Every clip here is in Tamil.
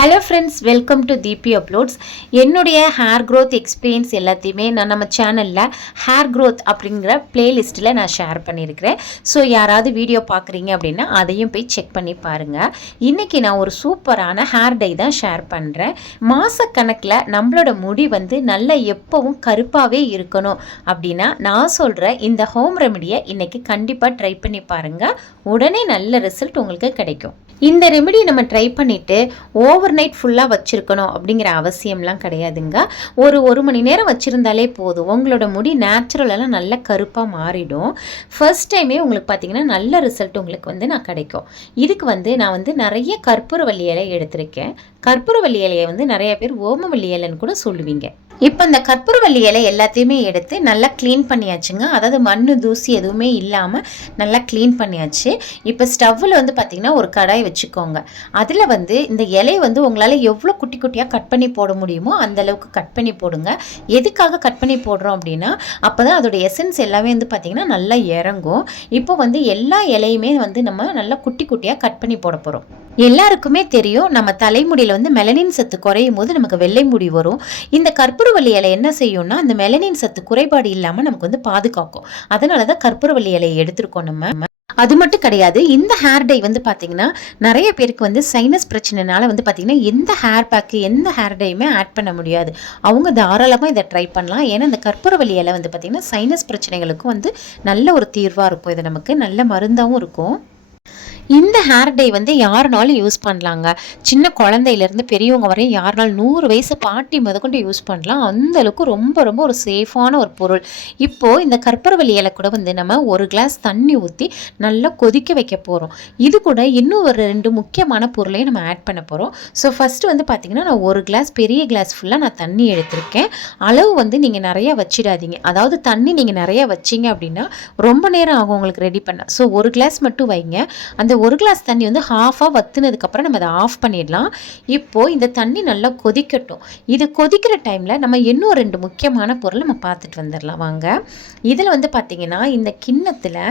Hello friends welcome to Deepi uploads என்னுடைய ஹேர் க்ரோத் எக்ஸ்பீரியன்ஸ் எல்லாத்தையுமே நான் நம்ம சேனலில் ஹேர் க்ரோத் அப்படிங்கிற பிளேலிஸ்ட்டில் நான் ஷேர் பண்ணியிருக்கிறேன். ஸோ யாராவது வீடியோ பார்க்குறீங்க அப்படின்னா அதையும் போய் செக் பண்ணி பாருங்கள் இன்றைக்கி நான் ஒரு சூப்பரான ஹேர் டை தான் ஷேர் பண்ணுறேன் மாதக்கணக்கில் நம்மளோட முடி வந்து நல்லா எப்போவும் கருப்பாகவே இருக்கணும். அப்படின்னா நான் சொல்கிற இந்த ஹோம் ரெமடியை இன்றைக்கி கண்டிப்பாக ட்ரை பண்ணி பாருங்கள் உடனே நல்ல ரிசல்ட் உங்களுக்கு கிடைக்கும். இந்த ரெமெடி நம்ம ட்ரை பண்ணிவிட்டு ஓவர் நைட் ஃபுல்லாக வச்சுருக்கணும் அப்படிங்கிற அவசியம்லாம் கிடையாதுங்க. ஒரு ஒரு மணி நேரம் வச்சுருந்தாலே போதும். உங்களோட முடி நேச்சுரலெல்லாம் நல்ல கருப்பாக மாறிடும். ஃபர்ஸ்ட் டைமே உங்களுக்கு பார்த்தீங்கன்னா நல்ல ரிசல்ட் உங்களுக்கு வந்து நான் கிடைக்கும். இதுக்கு வந்து நான் வந்து நிறைய கற்பூரவள்ளி இலை எடுத்திருக்கேன். கற்பூரவள்ளி இலையை வந்து நிறைய பேர் ஓமவல்லி இலைன்னு கூட சொல்லுவீங்க. இப்போ இந்த கற்பூரவள்ளி இலை எல்லாத்தையுமே எடுத்து நல்லா க்ளீன் பண்ணியாச்சுங்க. அதாவது மண் தூசி எதுவுமே இல்லாமல் நல்லா க்ளீன் பண்ணியாச்சு. இப்போ ஸ்டவ்வில் வந்து பார்த்திங்கன்னா ஒரு கடாய் வச்சுக்கோங்க. அதில் வந்து இந்த இலையை வந்து உங்களால் எவ்வளோ குட்டி குட்டியாக கட் பண்ணி போட முடியுமோ அந்தளவுக்கு கட் பண்ணி போடுங்க. எதுக்காக கட் பண்ணி போடுறோம் அப்படின்னா அப்போ தான் அதோட எசன்ஸ் எல்லாமே வந்து பார்த்திங்கன்னா நல்லா இறங்கும். இப்போ வந்து எல்லா இலையுமே வந்து நம்ம நல்லா குட்டி குட்டியாக கட் பண்ணி போட போகிறோம் எல்லாருக்குமே தெரியும் நம்ம தலைமுடியில் வந்து மெலனின் சத்து குறையும் போது நமக்கு வெள்ளை முடி வரும். இந்த கற்பூரவள்ளி இலை என்ன செய்யும்னா அந்த மெலனின் சத்து குறைபாடு இல்லாமல் நமக்கு வந்து பாதுகாக்கும். அதனால தான் கற்பூரவள்ளி இலையை எடுத்திருக்கோம் நம்ம. அது மட்டும் கிடையாது இந்த ஹேர் டை வந்து பார்த்தீங்கன்னா நிறைய பேருக்கு வந்து சைனஸ் பிரச்சனைனால வந்து பார்த்தீங்கன்னா எந்த ஹேர் பேக்கு எந்த ஹேர் டையுமே ஆட் பண்ண முடியாது. அவங்க தாராளமாக இதை ட்ரை பண்ணலாம். ஏன்னா இந்த கற்பூரவள்ளி இலை வந்து பார்த்தீங்கன்னா சைனஸ் பிரச்சனைகளுக்கும் வந்து நல்ல ஒரு தீர்வாக இருக்கும். இது நமக்கு நல்ல மருந்தாகவும் இருக்கும். இந்த ஹேர் டை வந்து யாருனாலும் யூஸ் பண்ணலாங்க. சின்ன குழந்தையிலேருந்து பெரியவங்க வரையும் யாருனாலும் நூறு வயசு பாட்டி முதற்கொண்டு யூஸ் பண்ணலாம். அந்தளவுக்கு ரொம்ப ரொம்ப ஒரு சேஃபான ஒரு பொருள். இப்போது இந்த கற்பூரவல்லி இலை கூட வந்து நம்ம ஒரு கிளாஸ் தண்ணி ஊற்றி நல்லா கொதிக்க வைக்க போகிறோம் இது கூட இன்னும் ஒரு ரெண்டு முக்கியமான பொருளையும் நம்ம ஆட் பண்ண போகிறோம் ஸோ ஃபஸ்ட்டு வந்து பார்த்திங்கன்னா நான் ஒரு கிளாஸ் பெரிய கிளாஸ் ஃபுல்லாக நான் தண்ணி எடுத்திருக்கேன். அளவு வந்து நீங்கள் நிறையா வச்சிடாதீங்க. அதாவது தண்ணி நீங்கள் நிறையா வச்சிங்க அப்படின்னா ரொம்ப நேரம் ஆகும் உங்களுக்கு ரெடி பண்ண. ஸோ ஒரு கிளாஸ் மட்டும் வைங்க. அந்த ஒரு கிளாஸ் தண்ணி வந்து ஹாஃபாக வத்துனதுக்கப்புறம் நம்ம அதை ஆஃப் பண்ணிடலாம். இப்போது இந்த தண்ணி நல்லா கொதிக்கட்டும். இது கொதிக்கிற டைமில் நம்ம இன்னும் ரெண்டு முக்கியமான பொருள் நம்ம பார்த்துட்டு வந்துடலாம். வாங்க. இதில் வந்து பார்த்திங்கன்னா இந்த கிண்ணத்தில்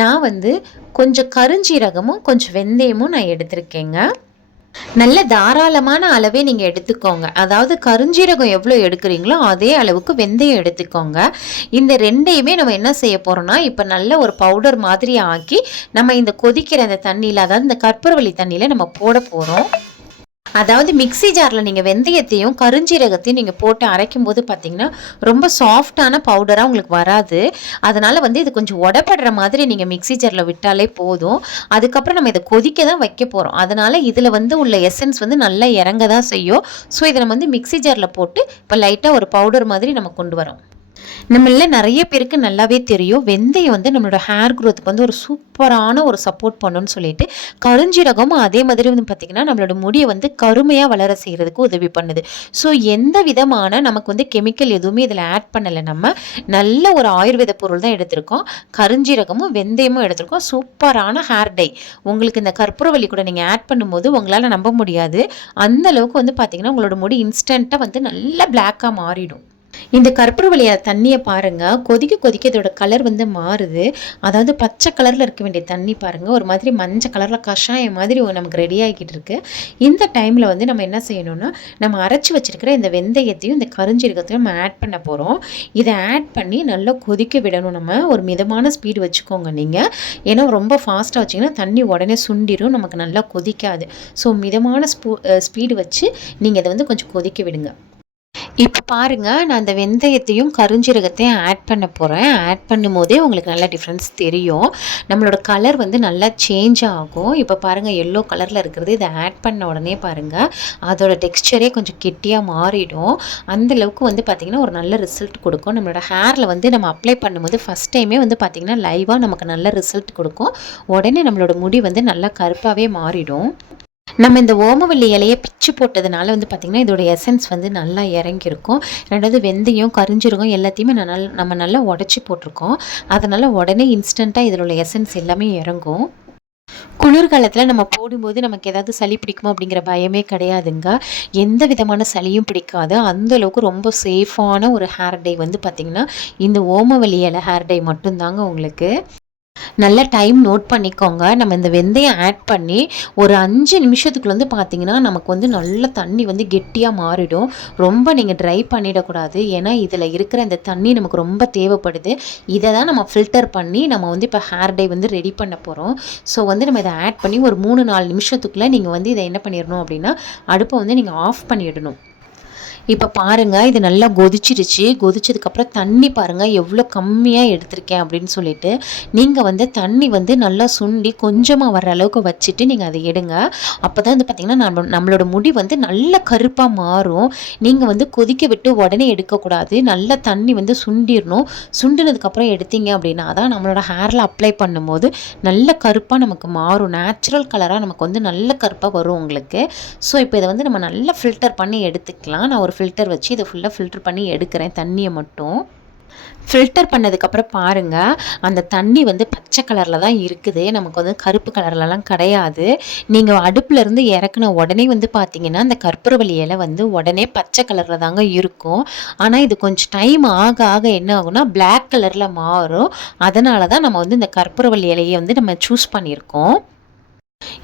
நான் வந்து கொஞ்சம் கருஞ்சீரகமும் கொஞ்சம் வெந்தயமும் நான் எடுத்திருக்கேங்க. நல்ல தாராளமான அளவே நீங்கள் எடுத்துக்கோங்க. அதாவது கருஞ்சீரகம் எவ்வளோ எடுக்கிறீங்களோ அதே அளவுக்கு வெந்தயம் எடுத்துக்கோங்க. இந்த ரெண்டையுமே நம்ம என்ன செய்ய போகிறோம்னா இப்போ நல்ல ஒரு பவுடர் மாதிரி ஆக்கி நம்ம இந்த கொதிக்கிற அந்த தண்ணியில் அதாவது இந்த கற்பூரவள்ளி தண்ணியில் நம்ம போட போகிறோம் அதாவது மிக்ஸி ஜாரில் நீங்கள் வெந்தயத்தையும் கருஞ்சீரகத்தையும் நீங்கள் போட்டு அரைக்கும் போது பார்த்தீங்கன்னா ரொம்ப சாஃப்டான பவுடராக உங்களுக்கு வராது. அதனால் வந்து இது கொஞ்சம் உடப்படுற மாதிரி நீங்கள் மிக்ஸி ஜாரில் விட்டாலே போதும். அதுக்கப்புறம் நம்ம இதை கொதிக்க தான் வைக்க போகிறோம் அதனால் இதில் வந்து உள்ள எசன்ஸ் வந்து நல்லா இறங்க தான் செய்யும். ஸோ இதை நம்ம வந்து மிக்ஸி ஜாரில் போட்டு இப்போ லைட்டாக ஒரு பவுடர் மாதிரி நம்ம கொண்டு வரோம். நம்மள நிறைய பேருக்கு நல்லாவே தெரியும். வெந்தயம் வந்து நம்மளோட ஹேர் க்ரோத்துக்கு வந்து ஒரு சூப்பரான ஒரு சப்போர்ட் பண்ணுன்னு சொல்லிட்டு கருஞ்சீரகமும் அதே மாதிரி வந்து பார்த்திங்கன்னா நம்மளோட முடியை வந்து கருமையாக வளர செய்கிறதுக்கு உதவி பண்ணுது. ஸோ எந்த விதமான நமக்கு வந்து கெமிக்கல் எதுவுமே இதில் ஆட் பண்ணலை. நம்ம நல்ல ஒரு ஆயுர்வேத பொருள் தான் எடுத்திருக்கோம். கருஞ்சீரகமும் வெந்தயமும் எடுத்திருக்கோம். சூப்பரான ஹேர் டை உங்களுக்கு இந்த கற்பூரவள்ளி கூட நீங்கள் ஆட் பண்ணும்போது உங்களால் நம்ப முடியாது. அந்த அளவுக்கு வந்து பார்த்திங்கன்னா உங்களோட முடி இன்ஸ்டண்ட்டாக வந்து நல்லா பிளாக்காக மாறிடும். இந்த கற்பூரவள்ளிய தண்ணியை பாருங்கள் கொதிக்க கொதிக்க இதோட கலர் வந்து மாறுது. அதாவது பச்சை கலரில் இருக்க வேண்டிய தண்ணி பாருங்கள் ஒரு மாதிரி மஞ்சள் கலரில் கஷாயம் மாதிரி நமக்கு ரெடி ஆகிக்கிட்டு இருக்கு. இந்த டைமில் வந்து நம்ம என்ன செய்யணும்னா நம்ம அரைச்சி வச்சிருக்கிற இந்த வெந்தயத்தையும் இந்த கருஞ்சீரகத்தையும் நம்ம ஆட் பண்ண போகிறோம் இதை ஆட் பண்ணி நல்லா கொதிக்க விடணும் நம்ம. ஒரு மிதமான ஸ்பீடு வச்சுக்கோங்க நீங்கள் ஏன்னா ரொம்ப ஃபாஸ்ட்டாக வச்சிங்கன்னா தண்ணி உடனே சுண்டிரும். நமக்கு நல்லா கொதிக்காது. ஸோ மிதமான ஸ்பூ ஸ்பீடு வச்சு நீங்கள் இதை வந்து கொஞ்சம் கொதிக்க விடுங்க. இப்போ பாருங்கள் நான் அந்த வெந்தயத்தையும் கருஞ்சீரகத்தையும் ஆட் பண்ண போகிறேன் ஆட் பண்ணும்போதே உங்களுக்கு நல்லா டிஃப்ரென்ஸ் தெரியும். நம்மளோட கலர் வந்து நல்லா சேஞ்ச் ஆகும். இப்போ பாருங்கள் எல்லோ கலரில் இருக்கிறது இதை ஆட் பண்ண உடனே பாருங்கள் அதோட டெக்ஸ்சரே கொஞ்சம் கெட்டியாக மாறிடும். அந்தளவுக்கு வந்து பார்த்திங்கன்னா ஒரு நல்ல ரிசல்ட் கொடுக்கும். நம்மளோட ஹேரில் வந்து நம்ம அப்ளை பண்ணும்போது ஃபஸ்ட் டைமே வந்து பார்த்திங்கன்னா லைவாக நமக்கு நல்ல ரிசல்ட் கொடுக்கும். உடனே நம்மளோட முடி வந்து நல்லா கருப்பாகவே மாறிடும். நம்ம இந்த ஓமவல்லி இலையை பிச்சு போட்டதுனால வந்து பார்த்திங்கன்னா இதோட எசன்ஸ் வந்து நல்லா இறங்கியிருக்கும். ரெண்டாவது வெந்தயம் கரிஞ்சிருக்கும் எல்லாத்தையுமே நல்லா நல்ல நம்ம நல்லா உடச்சி போட்டிருக்கோம். அதனால் உடனே இன்ஸ்டண்ட்டாக இதில் உள்ள எசன்ஸ் எல்லாமே இறங்கும். குளிர்காலத்தில் நம்ம போடும்போது நமக்கு ஏதாவது சளி பிடிக்குமோ அப்படிங்கிற பயமே கிடையாதுங்க. எந்த விதமான சளியும் பிடிக்காது. அந்த அளவுக்கு ரொம்ப சேஃபான ஒரு ஹேர் டை வந்து பார்த்திங்கன்னா இந்த ஓமவல்லி இலை ஹேர் டை மட்டும்தாங்க உங்களுக்கு. நல்ல டைம் நோட் பண்ணிக்கோங்க. நம்ம இந்த வெந்தயம் ஆட் பண்ணி ஒரு அஞ்சு நிமிஷத்துக்குள்ள வந்து பார்த்தீங்கன்னா நமக்கு வந்து நல்ல தண்ணி வந்து கெட்டியாக மாறிடும். ரொம்ப நீங்கள் ட்ரை பண்ணிடக்கூடாது. ஏன்னா இதில் இருக்கிற இந்த தண்ணி நமக்கு ரொம்ப தேவைப்படுது. இதை தான் நம்ம ஃபில்டர் பண்ணி நம்ம வந்து இப்போ ஹேர் டே வந்து ரெடி பண்ண போகிறோம் ஸோ வந்து நம்ம இதை ஆட் பண்ணி ஒரு மூணு நாலு நிமிஷத்துக்குள்ளே நீங்கள் வந்து இதை என்ன பண்ணிடணும் அப்படின்னா அடுப்பை வந்து நீங்கள் ஆஃப் பண்ணிடணும். இப்போ பாருங்கள் இது நல்லா கொதிச்சிருச்சு. கொதிச்சதுக்கப்புறம் தண்ணி பாருங்கள் எவ்வளோ கம்மியாக எடுத்திருக்கேன் அப்படின்னு சொல்லிட்டு நீங்கள் வந்து தண்ணி வந்து நல்லா சுண்டி கொஞ்சமாக வர அளவுக்கு வச்சுட்டு நீங்கள் அதை எடுங்க. அப்போ தான் வந்து பார்த்திங்கன்னா நம்ம நம்மளோட முடி வந்து நல்ல கருப்பாக மாறும். நீங்கள் வந்து கொதிக்க விட்டு உடனே எடுக்கக்கூடாது. நல்லா தண்ணி வந்து சுண்டிடணும் சுண்டினதுக்கப்புறம் எடுத்தீங்க அப்படின்னா தான் நம்மளோட ஹேரில் அப்ளை பண்ணும்போது நல்ல கருப்பாக நமக்கு மாறும். நேச்சுரல் கலராக நமக்கு வந்து நல்ல கருப்பாக வரும் உங்களுக்கு. ஸோ இப்போ இதை வந்து நம்ம நல்லா ஃபில்டர் பண்ணி எடுத்துக்கலாம். நான் ஒரு ஃபில்டர் வச்சு இதை ஃபுல்லாக ஃபில்டர் பண்ணி எடுக்கிறேன் தண்ணியை மட்டும். ஃபில்டர் பண்ணதுக்கப்புறம் பாருங்கள் அந்த தண்ணி வந்து பச்சை கலரில் தான் இருக்குது. நமக்கு வந்து கருப்பு கலர்லலாம் கிடையாது. நீங்கள் அடுப்புலேருந்து இறக்குன உடனே வந்து பார்த்தீங்கன்னா அந்த கற்பூரவள்ளி இலை வந்து உடனே பச்சை கலரில் தாங்க இருக்கும். ஆனால் இது கொஞ்சம் டைம் ஆக ஆக என்ன ஆகும்னா பிளாக் கலரில் மாறும். அதனால தான் நம்ம வந்து இந்த கற்பூரவள்ளி இலையை வந்து நம்ம சூஸ் பண்ணியிருக்கோம்.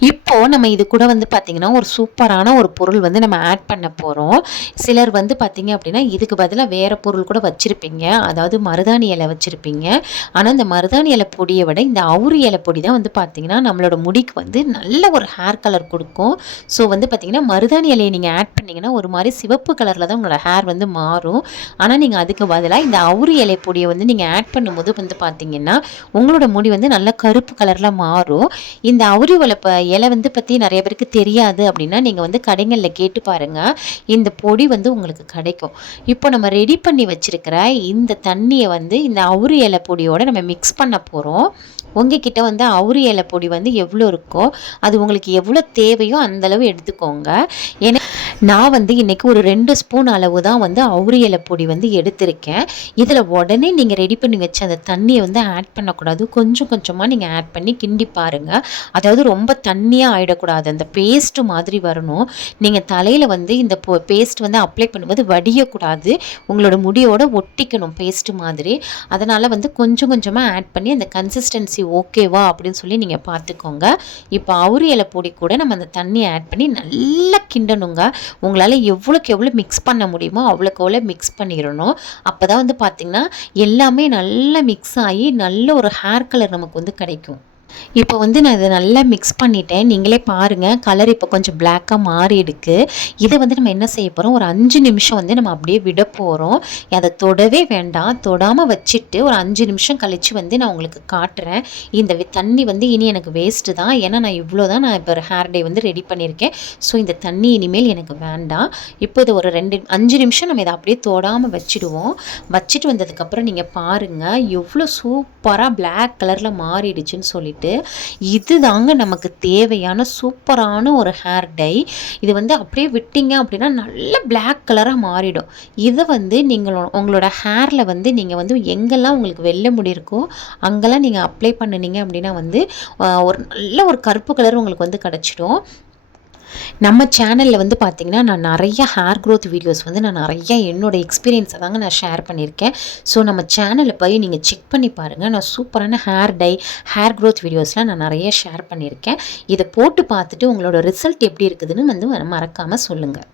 இப்போ நம்ம இது கூட வந்து பார்த்திங்கன்னா ஒரு சூப்பரான ஒரு பொருள் வந்து நம்ம ஆட் பண்ண போகிறோம் சிலர் வந்து பார்த்திங்க அப்படின்னா இதுக்கு பதிலாக வேறு பொருள் கூட வச்சுருப்பீங்க. அதாவது மருதாணி இலை வச்சுருப்பீங்க. ஆனால் இந்த மருதாணி இலை பொடியை விட இந்த அவுரி இலை பொடி தான் வந்து பார்த்திங்கன்னா நம்மளோட முடிக்கு வந்து நல்ல ஒரு ஹேர் கலர் கொடுக்கும். ஸோ வந்து பார்த்திங்கன்னா மருதாணி இலையை நீங்கள் ஆட் பண்ணிங்கன்னா ஒரு மாதிரி சிவப்பு கலரில் தான் உங்களோட ஹேர் வந்து மாறும். ஆனால் நீங்கள் அதுக்கு பதிலாக இந்த அவுரி இலை பொடியை வந்து நீங்கள் ஆட் பண்ணும்போது வந்து பார்த்திங்கன்னா உங்களோட முடி வந்து நல்ல கருப்பு கலரில் மாறும். இந்த அவுரி இலை இலை வந்து பற்றி நிறைய பேருக்கு தெரியாது அப்படின்னா நீங்கள் வந்து கடைகளில் கேட்டு பாருங்கள் இந்த பொடி வந்து உங்களுக்கு கிடைக்கும். இப்போ நம்ம ரெடி பண்ணி வச்சுருக்கிற இந்த தண்ணியை வந்து இந்த அவுரி இலை பொடியோடு நம்ம மிக்ஸ் பண்ண போகிறோம் உங்ககிட்ட வந்து அவுரி இலை பொடி வந்து எவ்வளோ இருக்கோ அது உங்களுக்கு எவ்வளோ தேவையோ அந்தளவு எடுத்துக்கோங்க. ஏன்னா நான் வந்து இன்றைக்கி ஒரு ரெண்டு ஸ்பூன் அளவு தான் வந்து அவுரி இலை பொடி வந்து எடுத்திருக்கேன். இதில் உடனே நீங்கள் ரெடி பண்ணி வச்ச அந்த தண்ணியை வந்து ஆட் பண்ணக்கூடாது. கொஞ்சம் கொஞ்சமாக நீங்கள் ஆட் பண்ணி கிண்டி பாருங்கள் அதாவது ரொம்ப தண்ணியாக ஆகிடக்கூடாது அந்த பேஸ்ட்டு மாதிரி வரணும். நீங்கள் தலையில் வந்து இந்த பேஸ்ட் வந்து அப்ளை பண்ணும்போது வடியக்கூடாது. உங்களோட முடியோடு ஒட்டிக்கணும் பேஸ்ட்டு மாதிரி. அதனால் வந்து கொஞ்சம் கொஞ்சமாக ஆட் பண்ணி அந்த கன்சிஸ்டன்சி ஓகேவா அப்படின்னு சொல்லி நீங்கள் பார்த்துக்கோங்க. இப்போ அவுரி இலை பொடி கூட நம்ம அந்த தண்ணியை ஆட் பண்ணி நல்லா கிண்டணுங்க. உங்களால் எவ்வளோக்கு எவ்வளோ மிக்ஸ் பண்ண முடியுமோ அவ்வளோக்கு அவ்வளோ மிக்ஸ் பண்ணிடணும். அப்போ தான் வந்து பார்த்திங்கன்னா எல்லாமே நல்லா மிக்ஸ் ஆகி நல்ல ஒரு ஹேர் கலர் நமக்கு வந்து கிடைக்கும். இப்போ வந்து நான் இதை நல்லா மிக்ஸ் பண்ணிட்டேன். நீங்களே பாருங்கள் கலர் இப்போ கொஞ்சம் பிளாக்காக மாறி எடுக்கு இதை வந்து நம்ம என்ன செய்ய போகிறோம் ஒரு அஞ்சு நிமிஷம் வந்து நம்ம அப்படியே விட போகிறோம் அதை தொடவே வேண்டாம். தொடாமல் வச்சுட்டு ஒரு அஞ்சு நிமிஷம் கழித்து வந்து நான் உங்களுக்கு காட்டுறேன். இந்த தண்ணி வந்து இனி எனக்கு வேஸ்ட்டு தான். ஏன்னா நான் இவ்வளோ தான் நான் இப்போ ஹேர் டே வந்து ரெடி பண்ணியிருக்கேன். ஸோ இந்த தண்ணி இனிமேல் எனக்கு வேண்டாம். இப்போ இது ஒரு ரெண்டு அஞ்சு நிமிஷம் நம்ம இதை அப்படியே தொடாமல் வச்சுடுவோம். வச்சுட்டு வந்ததுக்கப்புறம் நீங்கள் பாருங்கள் எவ்வளோ சூப்பராக பிளாக் கலரில் மாறிடுச்சுன்னு சொல்லிட்டு. சொல்லிட்டு இது தாங்க நமக்கு தேவையான சூப்பரான ஒரு ஹேர் டை இது வந்து அப்படியே விட்டீங்க அப்படின்னா நல்ல பிளாக் கலராக மாறிடும். இதை வந்து நீங்கள் உங்களோட ஹேரில் வந்து நீங்கள் வந்து எங்கெல்லாம் உங்களுக்கு வெள்ளை முடி இருக்கோ அங்கெல்லாம் நீங்கள் அப்ளை பண்ணினீங்க அப்படின்னா வந்து ஒரு நல்ல ஒரு கருப்பு கலர் உங்களுக்கு வந்து கிடச்சிடும். நம்ம சேனலில் வந்து பார்த்திங்கன்னா நான் நிறைய ஹேர் க்ரோத் வீடியோஸ் வந்து நான் நிறைய என்னோடய எக்ஸ்பீரியன்ஸை தாங்க நான் ஷேர் பண்ணியிருக்கேன். ஸோ நம்ம சேனலில் போய் நீங்கள் செக் பண்ணி பாருங்கள் நான் சூப்பரான ஹேர் டை ஹேர் க்ரோத் வீடியோஸ்லாம் நான் நிறைய ஷேர் பண்ணியிருக்கேன். இதை போட்டு பார்த்துட்டு உங்களோட ரிசல்ட் எப்படி இருக்குதுன்னு வந்து மறக்காமல் சொல்லுங்கள்